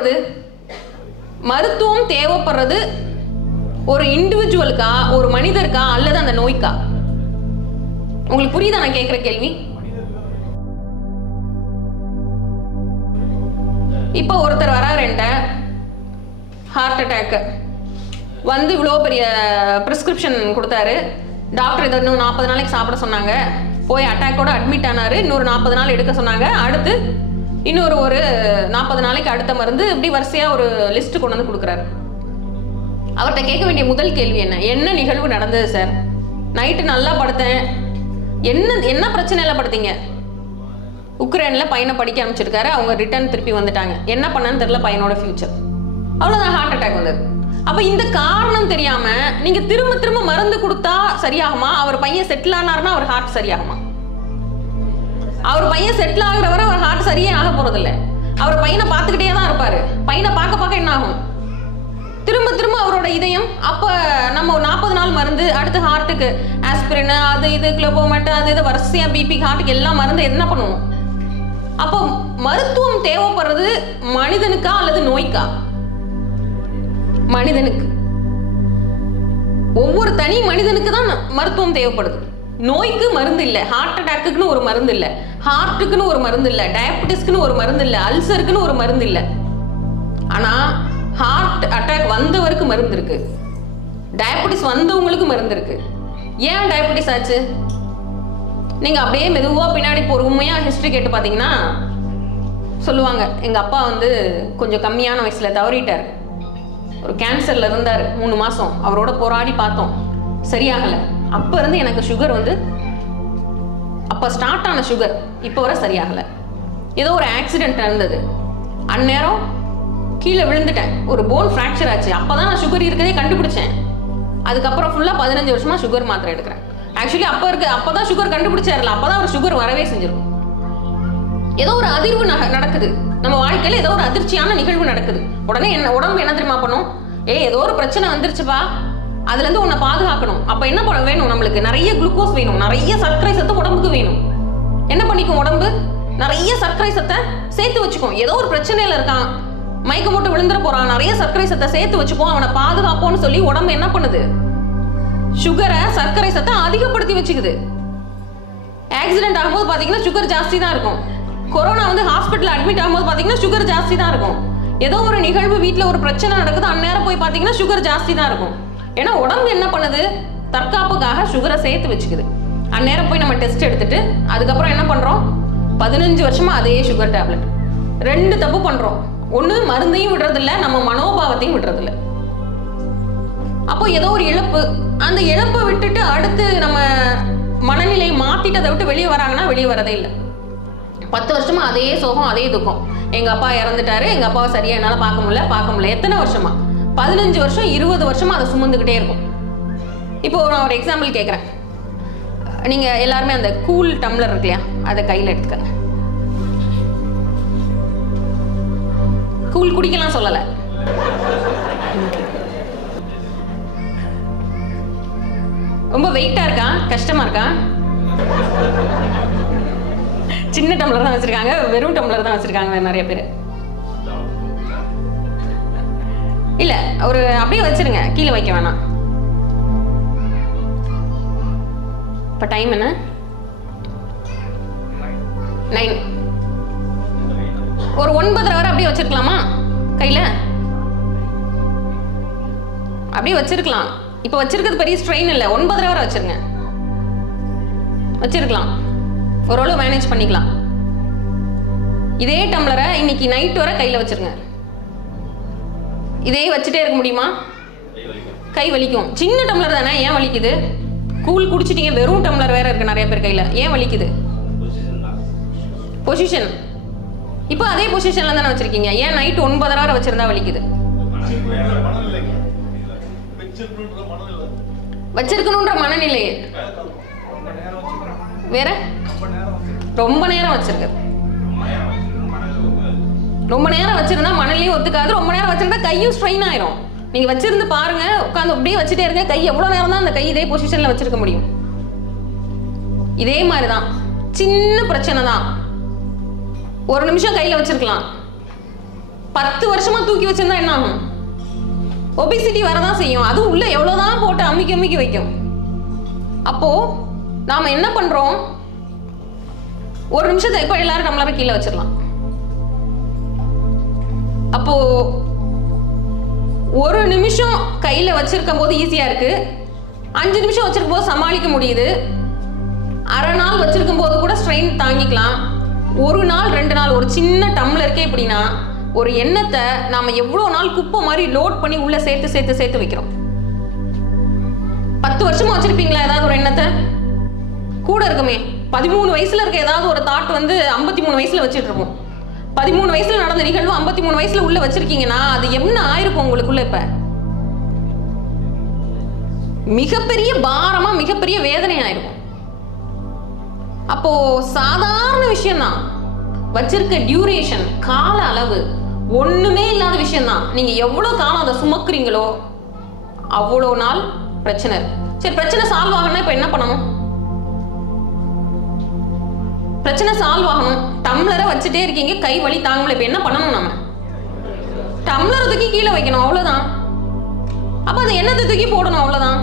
தேவைப்படுது? மருத்துவம் தேவைப்படுறது ஒரு இண்டிவிஜுவலுக்கா, ஒரு மனிதருக்கா, அல்லது அந்த நோய்க்கா? உங்களுக்கு புரியுதா நான் கேட்கிற கேள்வி? இப்போ ஒருத்தர் வராரு, ஹார்ட் அட்டாக் வந்து இவ்வளோ பெரிய ப்ரிஸ்கிரிப்ஷன் கொடுத்தாரு. டாக்டர் இதை இன்னும் 40 நாளைக்கு சாப்பிட சொன்னாங்க. போய் அட்டாக்கோட அட்மிட் ஆனாரு. இன்னொரு 40 நாள் எடுக்க சொன்னாங்க. அடுத்து இன்னொரு 40 நாளைக்கு அடுத்த மருந்து, இப்படி வரிசையாக ஒரு லிஸ்ட் கொண்டு வந்து கொடுக்குறாரு. அவர்கிட்ட கேட்க வேண்டிய முதல் கேள்வி என்ன நிகழ்வு நடந்தது சார்? நைட்டு நல்லா படுத்தேன். என்ன பிரச்சனையில படுத்தீங்க? உக்ரைனில் பையனை படிக்க ஆரம்பிச்சிருக்காரு. அவங்க ரிட்டர்ன் திருப்பி வந்துட்டாங்க. என்ன பண்ணான்னு தெரியல பையனோட ஃபியூச்சர். அவ்வளோதான், ஹார்ட் அட்டாக் வந்தது. அப்போ இந்த காரணம் தெரியாம நீங்க திரும்ப திரும்ப மருந்து கொடுத்தா சரியாகுமா? அவர் பையன் செட்டில் ஆனார்னா அவர் ஹார்ட் சரியாகுமா? அவர் பையன் செட்டில் ஆகுற வரை அவர் ஹார்ட் சரியே ஆக போறதில்லை. அவர் பையனை பார்த்துக்கிட்டே தான் இருப்பாரு. பையனை பார்க்க பார்க்க என்ன ஆகும்? திரும்ப திரும்ப அவரோட இதயம். அப்போ நம்ம 40 நாள் மருந்து, அடுத்து ஹார்ட்டுக்கு ஆஸ்பிரின், அது இது குளோபோமேட், அது இது வரிசையா பிபி, ஹார்ட்டுக்கு எல்லாம் மருந்து என்ன பண்ணுவோம்? அப்போ மருத்துவம் தேவைப்படுறது மனிதனுக்கா அல்லது நோய்க்கா? மனிதனுக்கு. ஒவ்வொரு தனி மனிதனுக்கு தான் மருத்துவம் தேவைப்படுது. நோய்க்கு மருந்து இல்லை. ஹார்ட் அட்டாக்குன்னு ஒரு மருந்து இல்லை, ஹார்ட்டுக்குன்னு ஒரு மருந்து இல்லை, டயபெட்டிஸ்க்குன்னு ஒரு மருந்து இல்லை, அல்சருக்குன்னு ஒரு மருந்து இல்லை. ஆனா ஹார்ட் அட்டாக் வந்தவருக்கு மருந்து இருக்கு, டயபெட்டிஸ் வந்தவங்களுக்கு மருந்து இருக்கு. ஏன் டயபெட்டிஸ் ஆச்சு? நீங்க அப்படியே மெதுவா பின்னாடி பொறுமையா ஹிஸ்டரி கேட்டு பாத்தீங்கன்னா சொல்லுவாங்க, எங்க அப்பா கொஞ்சம் கம்மியான வயசுல தவறிட்டார். ஒரு கேன்சர்ல இருந்தார் 3 மாசம். அவரோட போராடி பார்த்தோம், சரியாகல. அப்ப இருந்து எனக்கு சுகர் அப்ப ஸ்டார்ட் ஆன சுகர் இப்போ வரை சரியாகல. ஏதோ ஒரு ஆக்சிடென்ட் நடந்தது, அந்நேரம் கீழே விழுந்துட்டேன், ஒரு போன் ஃப்ராக்சர் ஆச்சு. அப்பதான் நான் சுகர் இருக்கதே கண்டுபிடிச்சேன். அதுக்கப்புறம் ஃபுல்லா 15 வருஷமா சுகர் மாத்திரை எடுக்கிறேன். ஆக்சுவலி அப்பதான் சுகர் கண்டுபிடிச்சாருல, அப்பதான் ஒரு சுகர் வரவே செஞ்சிருக்கும். ஏதோ ஒரு அதிர்வு நடக்குது நம்ம வாழ்க்கையில, ஏதோ ஒரு அதிர்ச்சியான நிகழ்வு நடக்குது. உடனே உடம்பு என்ன தெரியுமா பண்ணும்? ஏதோ ஒரு பிரச்சனை வந்துருச்சுப்பா, அதுல இருந்து உன்னை பாதுகாக்கணும். அப்ப என்ன பண்ண வேணும்? நம்மளுக்கு நிறைய குளுக்கோஸ் வேணும், நிறைய சர்க்கரை சத்து உடம்புக்கு வேணும். என்ன பண்ணிக்கும் உடம்பு? நிறைய சர்க்கரை சத்தை சேர்த்து வச்சுக்கும். ஏதோ ஒரு பிரச்சனையில இருக்கான், மயக்கம் போட்டு விழுந்துட போறான், நிறைய சர்க்கரை சத்தை சேர்த்து வச்சுப்போம், அவனை பாதுகாப்போம்னு சொல்லி உடம்பு என்ன பண்ணுது? சுகரை, சர்க்கரை சத்தை அதிகப்படுத்தி வச்சுக்குது. ஆக்சிடென்ட் ஆகும்போது பாத்தீங்கன்னா சுகர் ஜாஸ்தி தான் இருக்கும். கொரோனா ஹாஸ்பிட்டல் அட்மிட் ஆகும்போது பாத்தீங்கன்னா சுகர் ஜாஸ்தி தான் இருக்கும். ஏதோ ஒரு நிகழ்வு, வீட்டுல ஒரு பிரச்சனை நடக்குது, அந்நேரம் போய் பாத்தீங்கன்னா சுகர் ஜாஸ்தி தான் இருக்கும். ஏன்னா உடம்பு என்ன பண்ணுது? தற்காப்புக்காக சுகரை சேர்த்து வச்சுக்குது. அந்நேரம் போய் நம்ம டெஸ்ட் எடுத்துட்டு அதுக்கப்புறம் என்ன பண்றோம்? 15 வருஷமா அதே சுகர் டேப்லெட். 2 தப்பு பண்றோம். ஒண்ணு, மருந்தையும் விடுறதில்ல, நம்ம மனோபாவத்தையும் விடுறதில்ல. அப்போ ஏதோ ஒரு இழப்பு, அந்த இழப்பை விட்டுட்டு அடுத்து நம்ம மனநிலையை மாத்திட்டு அதை விட்டு வெளியே வராங்கன்னா வெளியே வரதே இல்லை. 10 வருஷமா அதே சோகம், அதே துக்கம். எங்க அப்பா இறந்துட்டாரு, எங்க அப்பாவை சரியா என்னால பார்க்க முடியல. எத்தனை வருஷமா? 15 வருஷம், 20 வருஷமா அதை சுமந்துக்கிட்டே இருக்கும். இப்போ நான் ஒரு எக்ஸாம்பிள் கேட்குறேன். நீங்க எல்லாருமே அந்த கூல் டம்ளர் இருக்கு இல்லையா, அதை கையில் எடுத்துக்கங்க. கூல் குடிக்கலாம் சொல்லலை, ரொம்ப வெயிட்டா இருக்கா, கஷ்டமா இருக்கா? சின்ன டம்ளர் தான் வச்சிருக்காங்க, வெறும் டம்ளர் தான் வச்சிருக்காங்க நிறைய பேர். இல்ல, ஒரு அப்படியே வச்சிருங்க, கீழே வைக்க வேணாம். இப்ப டைம் என்ன? 9. ஒரு 9:30 வரை அப்படியே வச்சிருக்கலாமா கையில? அப்படியே வச்சிருக்கலாம். இப்ப வச்சிருக்கிறது பெரிய ஸ்ட்ரெயின் இல்லை, 9:30 வரை வச்சிருங்க, வச்சிருக்கலாம், ஓரளவு மேனேஜ் பண்ணிக்கலாம். இதே டம்ளரை இன்னைக்கு நைட் வரை கையில வச்சிருங்க. இதே வச்சுட்டே இருக்க முடியுமா? கை வலிக்கும். சின்ன டம்ளர் தானே, ஏன் வலிக்குது? கூல் குடிச்சிட்டீங்க, வெறும் டம்ளர் வேற இருக்கு நிறைய பேர் கையில, ஏன் வலிக்குது? பொசிஷன். இப்போ அதே பொசிஷன்ல தானே வச்சிருக்கீங்க, ஏன் நைட் 9:30 வரை வச்சிருந்தா வலிக்குது? வச்சிருக்கணும்ன்ற மனநிலை வேற. ரொம்ப நேரம் வச்சிருக்கு, ரொம்ப நேரம் வச்சிருந்தா மணலையும் ஒத்துக்காது, ரொம்ப நேரம் வச்சிருந்தா கையும் ஸ்ட்ரெயின் ஆயிரும். நீங்க வச்சிருந்து பாருங்க, உட்காந்து அப்படியே வச்சுட்டே இருங்க, கை எவ்வளவு நேரம் தான் அந்த கை இதே பொசிஷன்ல வச்சிருக்க முடியும்? இதே மாதிரிதான், சின்ன பிரச்சனை தான், 1 நிமிஷம் கையில வச்சிருக்கலாம், 10 வருஷமா தூக்கி வச்சிருந்தா என்ன ஆகும்? ஒபிசிட்டி வரதான் செய்யும். அது உள்ள எவ்வளவுதான் போட்டு அமுக்கி அமுக்கி வைக்கும். அப்போ நாம என்ன பண்றோம்? ஒரு நிமிஷத்தை இப்ப எல்லாரும் டம்ளரை கீழே வச்சிடலாம். அப்போ ஒரு நிமிஷம் கையில வச்சிருக்கும் போது ஈஸியா இருக்கு, 5 நிமிஷம் வச்சிருக்கும் போது சமாளிக்க முடியுது, அரை நாள் வச்சிருக்கும் போது கூட ஸ்ட்ரெயின் தாங்கிக்கலாம். ஒரு நாள் 2 நாள் ஒரு சின்ன டம்ளருக்கே எப்படின்னா ஒரு எண்ணத்தை நாம எவ்வளவு நாள் குப்பை மாதிரி லோட் பண்ணி உள்ள சேர்த்து சேர்த்து சேர்த்து வைக்கிறோம். 10 வருஷமா வச்சிருப்பீங்களா ஏதாவது ஒரு எண்ணத்தை? கூட இருக்குமே 13 வயசுல இருக்க ஏதாவது ஒரு தாட் வந்து 53 வயசுல வச்சுட்டு இருப்போம். 13 வயசுல நடந்த நிகழ்வு 53 வயசுல உள்ள வச்சிருக்கீங்கன்னா அது என்ன ஆயிருக்கும் உங்களுக்குள்ள? இப்ப மிகப்பெரிய பாரமா மிகப்பெரிய வேதனை ஆயிருக்கும். அப்போ சாதாரண விஷயம் தான் வச்சிருக்க டியூரேஷன், கால அளவு ஒண்ணுமே இல்லாத விஷயம் தான். நீங்க எவ்வளவு காலம் அதை சுமக்குறீங்களோ அவ்வளோ நாள் பிரச்சனை இருக்கு. சரி, பிரச்சனை சால்வ் ஆகணும்னா இப்ப என்ன பண்ணணும்? பிரச்சனை சால்வ் ஆகணும். டம்ளரை வச்சுட்டே இருக்கீங்க, கை வலி தாங்கல. இப்ப என்ன பண்ணணும்? நம்ம டம்ளரை தூக்கி கீழே வைக்கணும், அவ்வளவுதான். அப்ப அது எண்ணத்தை தூக்கி போடணும், அவ்வளவுதான்.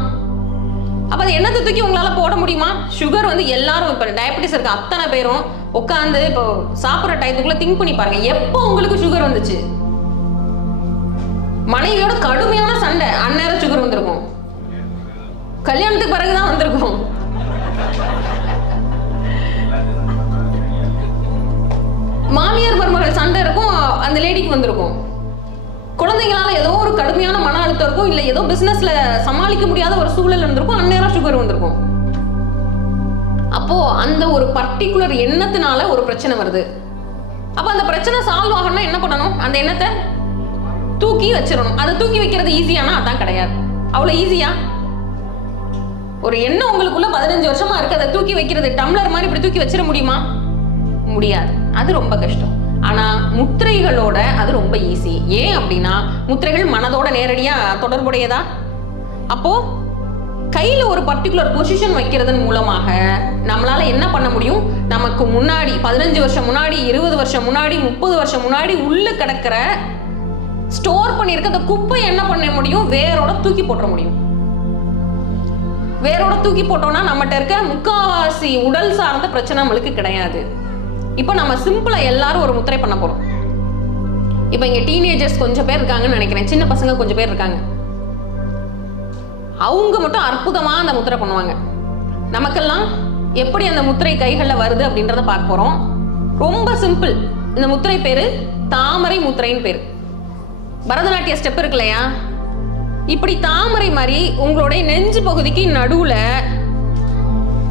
அப்ப அது எண்ணத்தை தூக்கி உங்களால போட முடியுமா? சுகர் வந்து எல்லாரும் இப்ப டயபெட்டிஸ் இருக்க அத்தனை பேரும் உட்காந்து இப்போ சாப்பிட்ற டயத்துக்குள்ள திங்க் பண்ணி பாருங்க, எப்போ உங்களுக்கு சுகர் வந்துச்சு? மனைவியோட கடுமையான சண்டை, அந்நேரம் சுகர் வந்திருக்கும். கல்யாணத்துக்கு பிறகுதான் வந்திருக்கும். மாமியார் மருமகள் சண்டை இருக்கும், அந்த லேடிக்கு வந்திருக்கும். குழந்தைங்களால ஏதோ ஒரு கடுமையான மன அழுத்தம் இருக்கும், இல்ல ஏதோ பிசினஸ்ல சமாளிக்க முடியாத ஒரு சூழல் இருந்திருக்கும், அந்நேரம் சுகர் வந்திருக்கும். அப்போ அந்த ஒரு பர்டிகுலர் எண்ணத்தினால ஒரு பிரச்சனை வருது. அப்ப அந்த பிரச்சனை சால்வ் ஆகணும்னா என்ன பண்ணணும்? அந்த எண்ணத்தை தூக்கி வச்சிடணும். அதை தூக்கி வைக்கிறது ஈஸியானா? அதான் கிடையாது. அவ்வளவு ஈஸியா? ஒரு எண்ணம் உங்களுக்குள்ள 15 வருஷமா இருக்கு, அதை தூக்கி வைக்கிறது டம்ளர் மாதிரி இப்படி தூக்கி வச்சிட முடியுமா? முடியாது. அது ரொம்ப கஷ்டம். ஆனா முத்திரைகளோட அது ரொம்ப ஈஸி. ஏன் அப்படின்னா முத்திரைகள் மனதோட நேரடியா தொடர்புடையதா. அப்போ கையில ஒரு பர்டிகுலர் பொசிஷன் வைக்கிறதன் மூலமாக நம்மளால என்ன பண்ண முடியும்? நமக்கு முன்னாடி 15 வருஷம் முன்னாடி, 20 வருஷம் முன்னாடி, 30 வருஷம் முன்னாடி உள்ள கிடக்கிற ஸ்டோர் பண்ணிருக்க அந்த குப்பை என்ன பண்ண முடியும்? வேரோட தூக்கி போட்ட முடியும். வேரோட தூக்கி போட்டோம்னா நம்மகிட்ட இருக்க முக்காவாசி உடல் சார்ந்த பிரச்சனை நம்மளுக்கு கிடையாது. இப்ப நம்ம சிம்பிளா எல்லாரும் ஒரு முத்திரை பண்ண போறோம். இப்ப இங்க டீனேஜர்ஸ் கொஞ்சம் பேர் இருக்காங்கன்னு நினைக்கிறேன், சின்ன பசங்க கொஞ்சம் பேர் இருக்காங்க. அவங்க மட்டும் அற்புதமா அந்த முத்திரை பண்ணுவாங்க. நமக்கெல்லாம் எப்படி அந்த முத்திரை கைகள்ல வருது அப்படின்றத பார்க்க போறோம். ரொம்ப சிம்பிள். இந்த முத்திரை பேரு தாமரை முத்திரைன்னு பேரு. பரதநாட்டிய ஸ்டெப் இருக்கு இல்லையா, இப்படி தாமரை மாதிரி உங்களுடைய நெஞ்சு பகுதிக்கு நடுவுல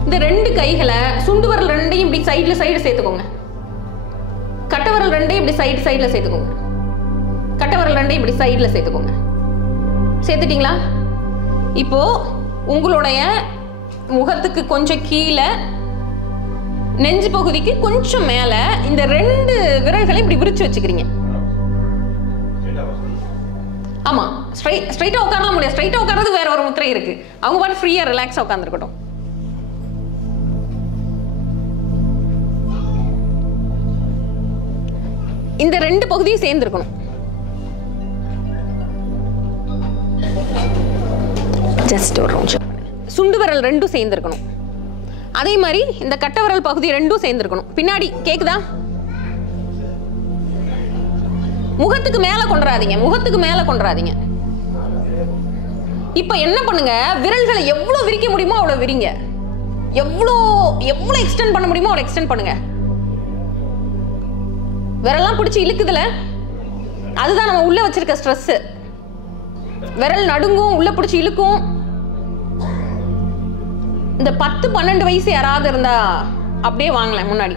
இந்த 2 கைகளை, சுண்டு விரல் 2ஐயும் இப்படி சைடு சேர்த்துக்கோங்க. கட்டை விரல் 2ஐயும் இப்படி சைடுல சேர்த்துக்கோங்க. கட்டை விரல் 2ஐயும் இப்படி சைடுல சேர்த்துக்கோங்க. சேர்த்துட்டீங்களா? இப்போ உங்களுடைய முகத்துக்கு கொஞ்சம் கீழே, நெஞ்சு பகுதிக்கு கொஞ்சம் மேல இந்த 2 விரல்களை இப்படி விரிச்சு வச்சுக்கிறீங்க. ஆமா, ஸ்ட்ரைட்டா உட்காரலாம் முடியாது. ஸ்ட்ரைட்டா உட்கார்றது வேற ஒரு முத்திரை இருக்கு. அவங்க பாட்டு ஃப்ரீயா ரிலாக்ஸா உட்கார்ந்துருக்கட்டும். இந்த 2 பகுதியும் சேர்ந்துருக்கணும். ஜஸ்ட் ஒரு நிமிஷம். சுண்டு விரல் 2 சேர்ந்துருக்கணும். அதே மாதிரி இந்த கட்டை விரல் பகுதி 2 சேர்ந்துருக்கணும். பின்னாடி கேக்குதா? முகத்துக்கு மேல கொண்டுறாதீங்க, முகத்துக்கு மேல கொண்டுறாதீங்க. இப்ப என்ன பண்ணுங்க? விரல்களை எவ்வளவு விரிக்க முடியுமோ அவ்வளவு விரிங்க. எவ்வளவு எக்ஸ்டெண்ட் பண்ண முடியுமோ அவ்வளவு எக்ஸ்டெண்ட் பண்ணுங்க. விரல்லாம் பிடிச்சி இழுக்குதுல, அதுதான் நம்ம உள்ள வச்சிருக்க ஸ்ட்ரெஸ். விரல் நடுங்கும், உள்ள பிடிச்சி இழுக்கும். இந்த 10-12 வயசு யாராவது இருந்தா அப்படியே வாங்கலாம் முன்னாடி.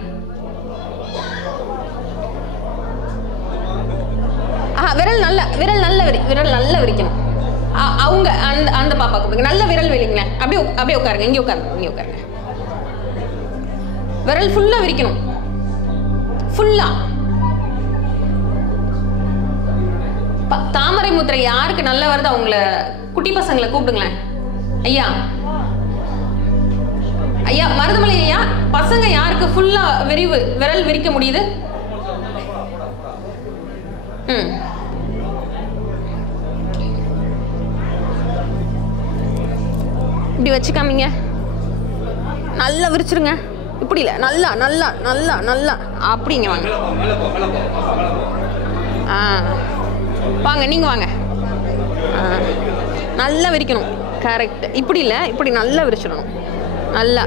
விரல் நல்ல விரிக்கணும். அவங்க அந்த பாப்பா கொடுங்க, நல்ல விரல் விரிங்களேன். அப்படியே உட்காருங்க, இங்கே உட்காருங்க. விரல் ஃபுல்லா விரிக்கணும், ஃபுல்லா. தாமரை முத்திரை யாருக்கு நல்லா வருது அவங்கள, குட்டி பசங்களை கூப்பிடுங்களேன். ஐயா மருதமலை ஐயா, பசங்க யாருக்கு ஃபுல்லா விரல் விரிக்க முடியுது? இப்படி வச்சு காமிங்க. நல்லா விரிச்சிருங்க. இப்படி இல்லை, நல்லா நல்லா நல்லா நல்லா அப்படிங்க. வாங்க வாங்க, நீங்கள் வாங்க. நல்லா விரிக்கணும். கரெக்ட். இப்படி இல்லை, இப்படி நல்லா விரிச்சிடணும். நல்லா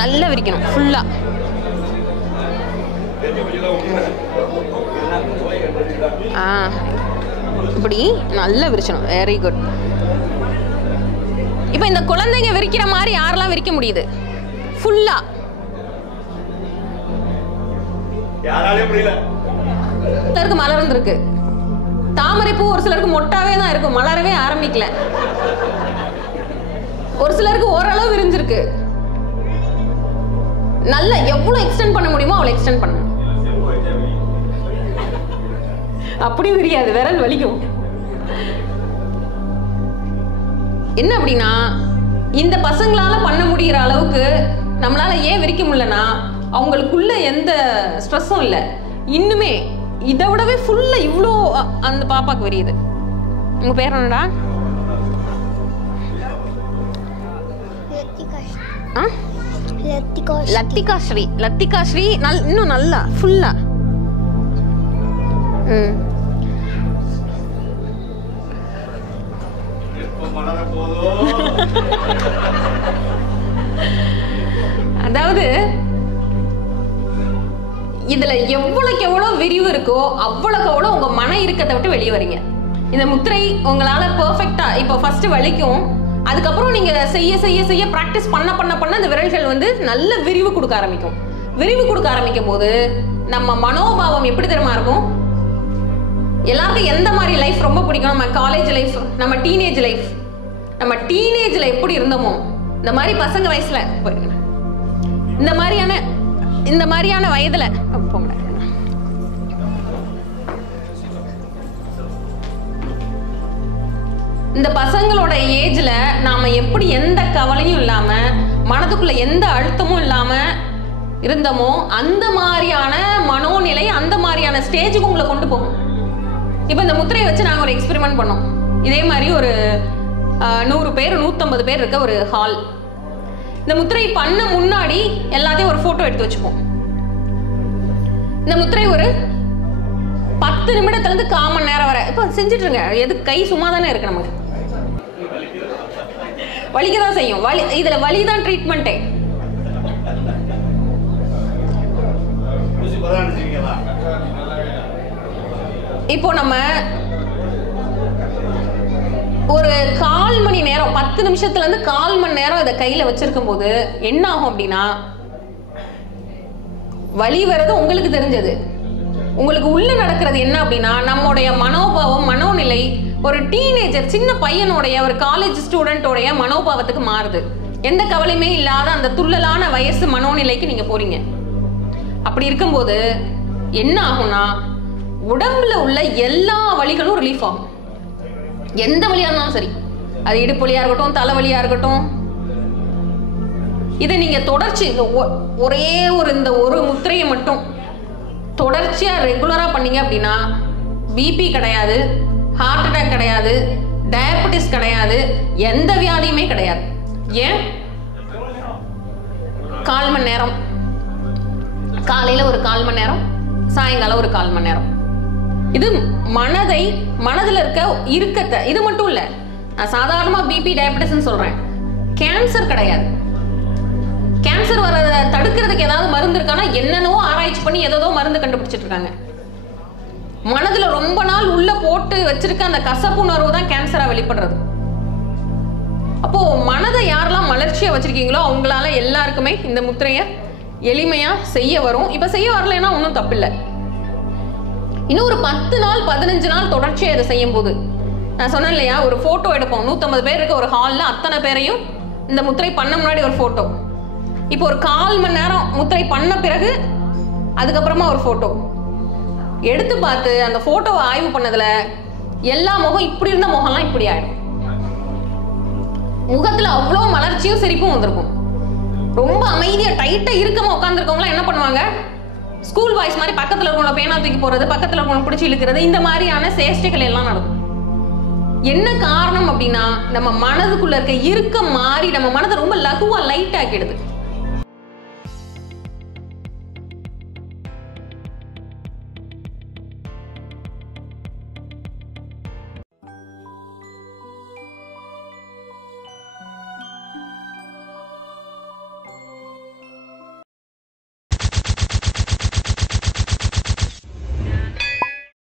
நல்லா விரிக்கணும் ஃபுல்லாக. இப்படி நல்லா விரிச்சணும். Very good. இப்போ இந்த குழந்தைங்க விரிக்கிற மாதிரி யாரெல்லாம் விரிக்க முடியுது? ஃபுல்லா சிலருக்கு மலர்ந்துருக்கு. தாமரை பூ ஒரு சிலருக்கு மொட்டாவே தான் இருக்கும், மலரவே ஆரம்பிக்கல. ஒரு சிலருக்கு ஓரளவு விரிஞ்சிருக்கு. நல்ல எவ்வளவு எக்ஸ்டெண்ட் பண்ண முடியுமோ அவ்வளவு எக்ஸ்டெண்ட் பண்ணணும். அப்படி விரியாது, விரல் வலிக்கும். என்ன அப்படின்னா, இந்த பசங்களால பண்ண முடிகிற அளவுக்கு நம்மளால ஏன் விரிக்க முடியலன்னா, அவங்களுக்குள்ள எந்த ஸ்ட்ரெஸ்ஸும் இல்லை. இன்னுமே இதை விடவே ஃபுல்லா இவ்வளோ அந்த பாப்பாக்கு விரியுது. உங்க பேர் என்னடா? லத்திகா ஸ்ரீ. லத்திகா ஸ்ரீ இன்னும் நல்லா ஃபுல்லா. அதாவது இதுல எவ்வளவுக்கு எவ்வளவு விரிவு இருக்கோ அவ்வளவுக்கு அவ்வளவு உங்க மன இறுக்கத்தை விட்டு வெளியே வரீங்க. இந்த முத்திரை உங்களால பெர்ஃபெக்ட்டா இப்போ ஃபர்ஸ்ட் வலிக்கும், அதுக்கப்புறம் நீங்க செய்ய செய்ய செய்ய பிராக்டிஸ் பண்ண பண்ண பண்ண அந்த விரல்கள் வந்து நல்ல விரிவு கொடுக்க ஆரம்பிக்கும். விரிவு கொடுக்க ஆரம்பிக்கும் போது நம்ம மனோபாவம் எப்படி தெரியுமா இருக்கும்? எல்லாருக்கும் எந்த மாதிரி லைஃப் ரொம்ப பிடிக்கும்? நம்ம காலேஜ் லைஃப், நம்ம டீனேஜ் லைஃப். நம்ம டீனேஜ்ல எப்படி இருந்தோமோ இந்த மாதிரி பசங்க வயசுல இந்த மாதிரியான வயதுல போங்க. இந்த பசங்களோட ஏஜ்ல நாம எப்படி எந்த கவலையும் இல்லாம, மனதுக்குள்ள எந்த அழுத்தமும் இல்லாம இருந்தோமோ அந்த மாதிரியான மனோநிலை, அந்த மாதிரியான ஸ்டேஜுக்கு உங்களை கொண்டு போகும். இப்ப இந்த முத்திரையை வச்சு நாங்க ஒரு எக்ஸ்பெரிமெண்ட் பண்ணோம். இதே மாதிரி ஒரு 100 பேர் 150 பேர் இருக்க ஒரு ஹால். இந்த முத்திரை பண்ண முன்னாடி எல்லாத்தையும் ஒரு போட்டோ எடுத்து வச்சுப்போம். இந்த முத்திரை ஒரு 10 நிமிடத்துல இருந்து 1/4 மணி நேரம் வரை இப்ப செஞ்சுட்டு இருங்க. எது கை சும்மா தானே இருக்கு, நமக்கு வலிக்கதான் செய்யும். இதுல வலிதான் ட்ரீட்மெண்ட்டே. இப்போ நம்ம ஒரு 1/4 மணி நேரம், 10 நிமிஷத்துல இருந்து 1/4 மணி நேரம் இதை கையில வச்சிருக்கும் போது என்ன ஆகும் அப்படின்னா, வலி வர்றது உங்களுக்கு தெரிஞ்சது. உங்களுக்கு உள்ள நடக்கிறது என்ன அப்படின்னா, நம்முடைய மனோபாவம், மனோநிலை ஒரு டீனேஜர், சின்ன பையனுடைய, ஒரு காலேஜ் ஸ்டூடெண்டோடைய மனோபாவத்துக்கு மாறுது. எந்த கவலையுமே இல்லாத அந்த துள்ளலான வயசு மனோநிலைக்கு நீங்க போறீங்க. அப்படி இருக்கும்போது என்ன ஆகும்னா, உடம்புல உள்ள எல்லா வலிகளும் ரிலீஃப் ஆகும். எந்த வலியா இருந்தாலும் சரி, அது இடுப்பு வலியா இருக்கட்டும், தலைவலியா இருக்கட்டும். இதை நீங்க தொடர்ச்சி ஒரே இந்த ஒரு முத்திரையை மட்டும் தொடர்ச்சியா ரெகுலரா பண்ணீங்க அப்படின்னா, பிபி கிடையாது, ஹார்ட் அட்டாக் கிடையாது, டயபெட்டிஸ் கிடையாது, எந்த வியாதியுமே கிடையாது. ஏன்? 1/4 மணி நேரம், காலையில ஒரு 1/4 மணி நேரம், சாயங்காலம் ஒரு 1/4 மணி நேரம். இது மனதில் இருக்க இறுக்கத்தை, இது மட்டும் இல்ல, நான் சாதாரணமா பிபி டயபெட்டிஸ் சொல்றேன், கேன்சர் கிடையாது. கேன்சர் வரத தடுக்கிறதுக்கு ஏதாவது மருந்து இருக்கானா? என்னென்னவோ ஆராய்ச்சி பண்ணி ஏதோ மருந்து கண்டுபிடிச்சிட்டு இருக்காங்க. மனதுல ரொம்ப நாள் உள்ள போட்டு வச்சிருக்க அந்த கசப்புணர்வு தான் கேன்சரா வெளிப்படுறது. அப்போ மனதை யாரெல்லாம் மலர்ச்சியா வச்சிருக்கீங்களோ அவங்களால எல்லாருக்குமே இந்த முத்திரைய எளிமையா செய்ய வரும். இப்ப செய்ய வரலைன்னா ஒன்றும் தப்பில்லை. இன்னும் ஒரு 10 நாள் 15 நாள் தொடர்ச்சியா இதை செய்யும் போது, நான் சொன்னேன் இல்லையா, ஒரு போட்டோ எடுப்போம். 150 பேர் இருக்க ஒரு ஹால்ல அத்தனை பேரையும் இந்த முத்திரை பண்ண முன்னாடி ஒரு போட்டோ, இப்போ ஒரு 1/4 மணி நேரம் முத்திரை பண்ண பிறகு அதுக்கப்புறமா ஒரு போட்டோ எடுத்து பார்த்து அந்த போட்டோவை ஆய்வு பண்ணதுல எல்லா முகம் இப்படி இருந்த முகம்லாம் இப்படி ஆயிடும். முகத்துல அவ்வளோ மலர்ச்சியும் சிரிப்பும் வந்திருக்கும். ரொம்ப அமைதியா டைட்டா இருக்கமா உட்காந்துருக்கவங்களாம் என்ன பண்ணுவாங்க, ஸ்கூல் பாய்ஸ் மாதிரி பக்கத்துல இருக்கவங்கள பேனா தூக்கி போறது, பக்கத்துல இருக்கவங்கள பிடிச்சி இழுக்கிறது, இந்த மாதிரியான சேஷ்டைகள் எல்லாம் நடக்கும். என்ன காரணம் அப்படின்னா நம்ம மனதுக்குள்ள இருக்க இறுக்கம் மாறி நம்ம மனதை ரொம்ப லகுவா லைட் ஆக்கிடுது.